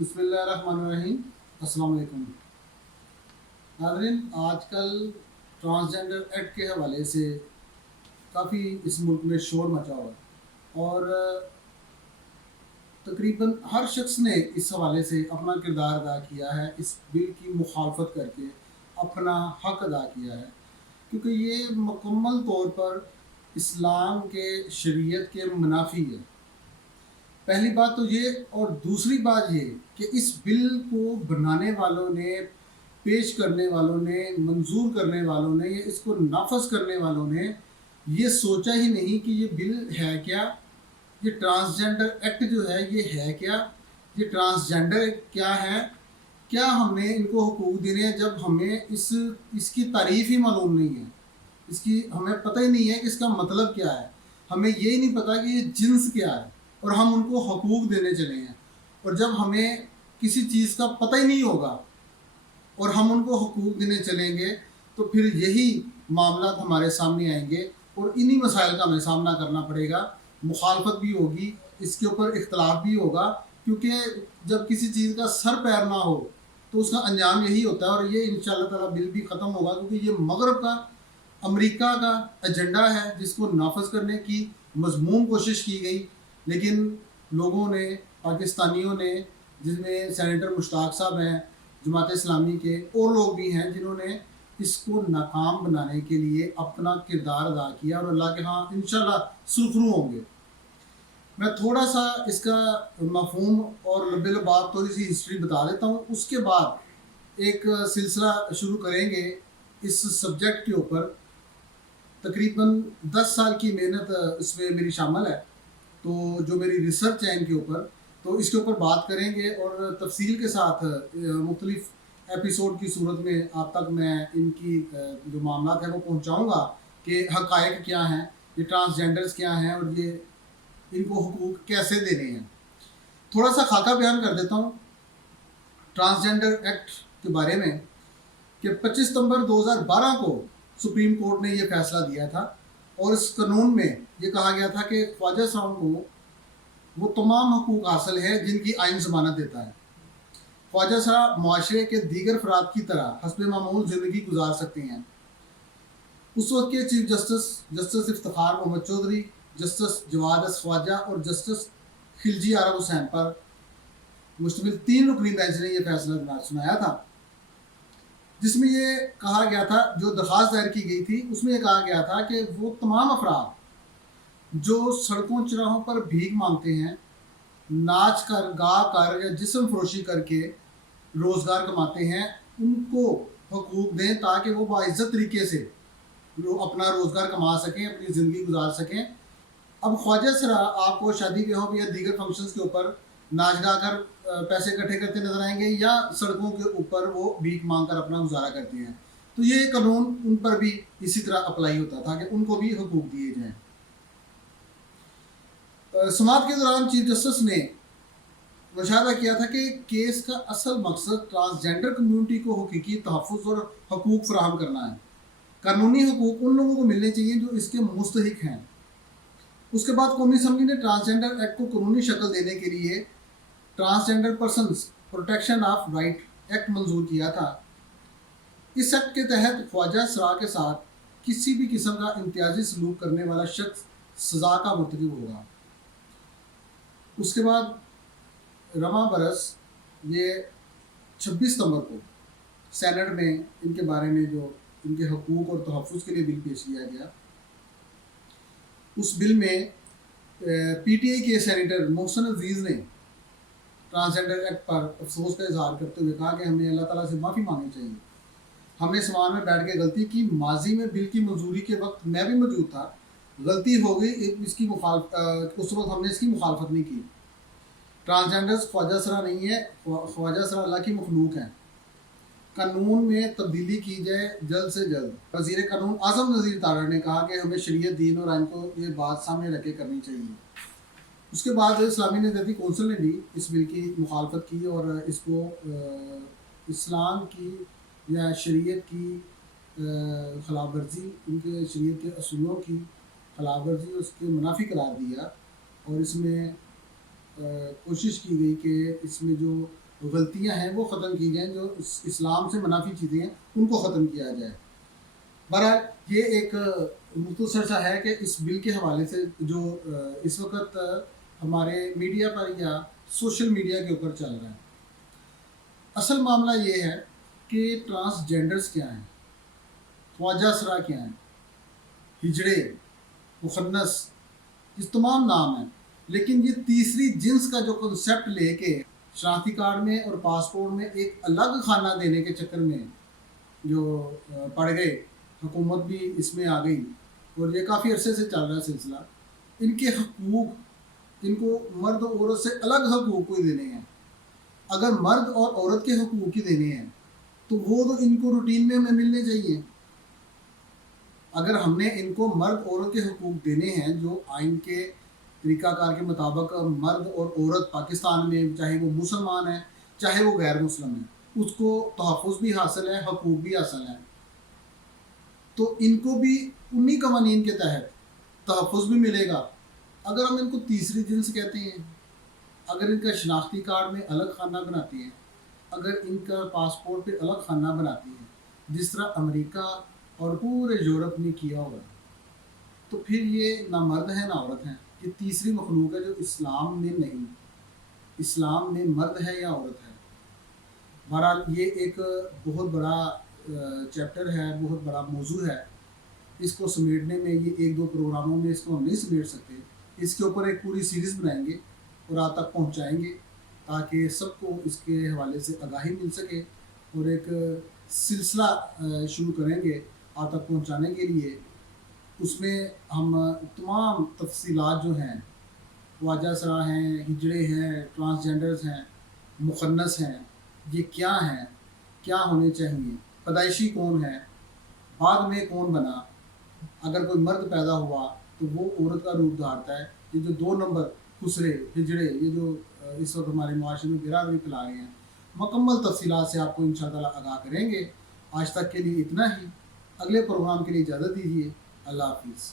بسم اللہ الرحمن الرحیم۔ السلام علیکم ناظرین، آج کل ٹرانسجنڈر ایکٹ کے حوالے سے کافی اس ملک میں شور مچا ہوا ہے اور تقریباً ہر شخص نے اس حوالے سے اپنا کردار ادا کیا ہے، اس بل کی مخالفت کر کے اپنا حق ادا کیا ہے، کیونکہ یہ مکمل طور پر اسلام کے شریعت کے منافی ہے۔ پہلی بات تو یہ، اور دوسری بات یہ کہ اس بل کو بنانے والوں نے، پیش کرنے والوں نے، منظور کرنے والوں نے یا اس کو نافذ کرنے والوں نے یہ سوچا ہی نہیں کہ یہ بل ہے کیا، یہ ٹرانسجنڈر ایکٹ جو ہے یہ ہے کیا، یہ ٹرانسجنڈر کیا ہے، کیا ہم نے ان کو حقوق دینے ہیں جب ہمیں اس کی تعریف ہی معلوم نہیں ہے، اس کی ہمیں پتہ ہی نہیں ہے کہ اس کا مطلب کیا ہے، ہمیں یہ نہیں پتہ کہ یہ جنس کیا ہے، اور ہم ان کو حقوق دینے چلے ہیں۔ اور جب ہمیں کسی چیز کا پتہ ہی نہیں ہوگا اور ہم ان کو حقوق دینے چلیں گے تو پھر یہی معاملات ہمارے سامنے آئیں گے اور انہی مسائل کا ہمیں سامنا کرنا پڑے گا، مخالفت بھی ہوگی، اس کے اوپر اختلاف بھی ہوگا، کیونکہ جب کسی چیز کا سر پیر نہ ہو تو اس کا انجام یہی ہوتا ہے۔ اور یہ انشاءاللہ تعالیٰ بل بھی ختم ہوگا، کیونکہ یہ مغرب کا، امریکہ کا ایجنڈا ہے جس کو نافذ کرنے کی مذموم کوشش کی گئی، لیکن لوگوں نے، پاکستانیوں نے، جس میں سینیٹر مشتاق صاحب ہیں جماعت اسلامی کے، اور لوگ بھی ہیں جنہوں نے اس کو ناکام بنانے کے لیے اپنا کردار ادا کیا، اور اللہ کے ہاں انشاءاللہ سرخرو ہوں گے۔ میں تھوڑا سا اس کا مفہوم اور لب لباب تھوڑی سی ہسٹری بتا دیتا ہوں، اس کے بعد ایک سلسلہ شروع کریں گے اس سبجیکٹ کے اوپر۔ تقریباً 10 سال کی محنت اس میں میری شامل ہے، تو جو میری ریسرچ ہے ان کے اوپر، تو اس کے اوپر بات کریں گے اور تفصیل کے ساتھ مختلف ایپیسوڈ کی صورت میں آپ تک میں ان کی جو معاملات ہیں وہ پہنچاؤں گا کہ حقائق کیا ہیں، یہ ٹرانسجنڈرز کیا ہیں اور یہ ان کو حقوق کیسے دینے ہیں۔ تھوڑا سا خاکہ بیان کر دیتا ہوں ٹرانسجنڈر ایکٹ کے بارے میں، کہ 25 ستمبر 2012 کو سپریم کورٹ نے یہ فیصلہ دیا تھا، اور اس قانون میں یہ کہا گیا تھا کہ خواجہ صاحب کو وہ تمام حقوق حاصل ہے جن کی آئین ضمانت دیتا ہے۔ خواجہ صاحب معاشرے کے دیگر افراد کی طرح حسب معمول زندگی گزار سکتے ہیں۔ اس وقت کے chief justice Iftikhar Muhammad Chaudhry, justice جواد اس خواجہ اور جسٹس خلجی عرب حسین پر مشتمل 3 رکنی بینچ نے یہ فیصلہ سنایا تھا، جس میں یہ کہا گیا تھا، جو درخواست دائر کی گئی تھی اس میں یہ کہا گیا تھا کہ وہ تمام افراد جو سڑکوں چراہوں پر بھیک مانگتے ہیں، ناچ کر، گا کر یا جسم فروشی کر کے روزگار کماتے ہیں، ان کو حقوق دیں تاکہ وہ باعزت طریقے سے اپنا روزگار کما سکیں، اپنی زندگی گزار سکیں۔ اب خواجہ سرا آپ کو شادی بیاہوں یا دیگر فنکشنز کے اوپر ناچ گا کر پیسے اکٹھے کرتے نظر آئیں گے، یا سڑکوں کے اوپر وہ بھیک مانگ کر اپنا گزارا کرتے ہیں، تو یہ قانون ان پر بھی اسی طرح اپلائی ہوتا تھا کہ ان کو بھی حقوق دیے جائیں۔ سماعت کے دوران چیف جسٹس نے مشاہدہ کیا تھا کہ کیس کا اصل مقصد ٹرانسجنڈر کمیونٹی کو حقیقی تحفظ اور حقوق فراہم کرنا ہے۔ قانونی حقوق ان لوگوں کو ملنے چاہیے جو اس کے مستحق ہیں۔ اس کے بعد قومی اسمبلی نے ٹرانسجنڈر ایکٹ کو قانونی شکل دینے کے لیے transgender persons protection of right act منظور کیا تھا۔ اس ایکٹ کے تحت خواجہ سرا کے ساتھ کسی بھی قسم کا امتیازی سلوک کرنے والا شخص سزا کا مرتکب ہوگا۔ اس کے بعد رواں برس یہ 26 ستمبر کو سینٹ میں ان کے بارے میں جو ان کے حقوق اور تحفظ کے لیے بل پیش کیا گیا، اس بل میں پی ٹی آئی کے سینیٹر محسن عزیز نے ٹرانسجنڈر ایکٹ پر افسوس کا اظہار کرتے ہوئے کہا کہ ہمیں اللہ تعالیٰ سے معافی مانگنی چاہیے، ہم نے سامان میں بیٹھ کے غلطی کی، ماضی میں بل کی منظوری کے وقت میں بھی موجود تھا، غلطی ہو گئی، اس کی اس وقت ہم نے اس کی مخالفت نہیں کی۔ ٹرانسجنڈرز خواجہ سرا نہیں ہے، خواجہ سرا اللہ کی مخلوق ہیں۔ قانون میں تبدیلی کی جائے جلد سے جلد۔ وزیر قانون اعظم نذیر تارڑ نے کہا کہ ہمیں شریعت، دین اور آئین کو یہ بات سامنے رکھ کے کرنی چاہیے۔ اس کے بعد اسلامی نظریاتی کونسل نے بھی اس بل کی مخالفت کی اور اس کو اسلام کی یا شریعت کی خلاف ورزی، ان کے شریعت کے اصولوں کی خلاف ورزی، اس کے منافی قرار دیا، اور اس میں کوشش کی گئی کہ اس میں جو غلطیاں ہیں وہ ختم کی جائیں، جو اسلام سے منافی چیزیں ہیں ان کو ختم کیا جائے۔ بہرحال یہ ایک مختصر سا ہے کہ اس بل کے حوالے سے جو اس وقت ہمارے میڈیا پر یا سوشل میڈیا کے اوپر چل رہا ہے۔ اصل معاملہ یہ ہے کہ ٹرانسجینڈرز کیا ہیں، خواجہ سرا کیا ہیں، ہجڑے، مخنث، اس تمام نام ہیں، لیکن یہ تیسری جنس کا جو کنسیپٹ لے کے شناختی کارڈ میں اور پاسپورٹ میں ایک الگ خانہ دینے کے چکر میں جو پڑ گئے، حکومت بھی اس میں آ گئی اور یہ کافی عرصے سے چل رہا ہے سلسلہ۔ ان کے حقوق، ان کو مرد و عورت سے الگ حقوق کوئی دینے ہیں۔ اگر مرد اور عورت کے حقوق ہی دینے ہیں تو وہ تو ان کو روٹین میں ہمیں ملنے چاہیے۔ اگر ہم نے ان کو مرد عورت کے حقوق دینے ہیں جو آئین کے طریقہ کار کے مطابق مرد اور عورت پاکستان میں، چاہے وہ مسلمان ہیں چاہے وہ غیر مسلم ہیں، اس کو تحفظ بھی حاصل ہے، حقوق بھی حاصل ہیں، تو ان کو بھی انہی قوانین کے تحت تحفظ بھی ملے گا۔ اگر ہم ان کو تیسری جنس کہتے ہیں، اگر ان کا شناختی کارڈ میں الگ خانہ بناتے ہیں، اگر ان کا پاسپورٹ پہ الگ خانہ بناتی ہیں جس طرح امریکہ اور پورے یورپ نے کیا ہوگا، تو پھر یہ نہ مرد ہے نہ عورت ہے، یہ تیسری مخلوق ہے جو اسلام میں نہیں۔ اسلام میں مرد ہے یا عورت ہے۔ بہرحال یہ ایک بہت بڑا چیپٹر ہے، بہت بڑا موضوع ہے، اس کو سمیٹنے میں یہ ایک دو پروگراموں میں اس کو ہم نہیں سمیٹ سکتے۔ اس کے اوپر ایک پوری سیریز بنائیں گے اور آپ تک پہنچائیں گے تاکہ سب کو اس کے حوالے سے آگاہی مل سکے، اور ایک سلسلہ شروع کریں گے آپ تک پہنچانے کے لیے۔ اس میں ہم تمام تفصیلات جو ہیں، خواجہ سرا ہیں، ہجڑے ہیں، ٹرانسجینڈرز ہیں، مخنث ہیں، یہ کیا ہیں، کیا ہونے چاہیے، پیدائشی کون ہے، بعد میں کون بنا، اگر کوئی مرد پیدا ہوا تو وہ عورت کا روپ دھارتا ہے، یہ جو 2 نمبر خسرے، ہجڑے، یہ جو اس وقت ہمارے معاشرے میں برادری پھیلا رہے ہیں، مکمل تفصیلات سے آپ کو انشاءاللہ آگاہ کریں گے۔ آج تک کے لیے اتنا ہی، اگلے پروگرام کے لیے اجازت دیجیے۔ اللہ حافظ۔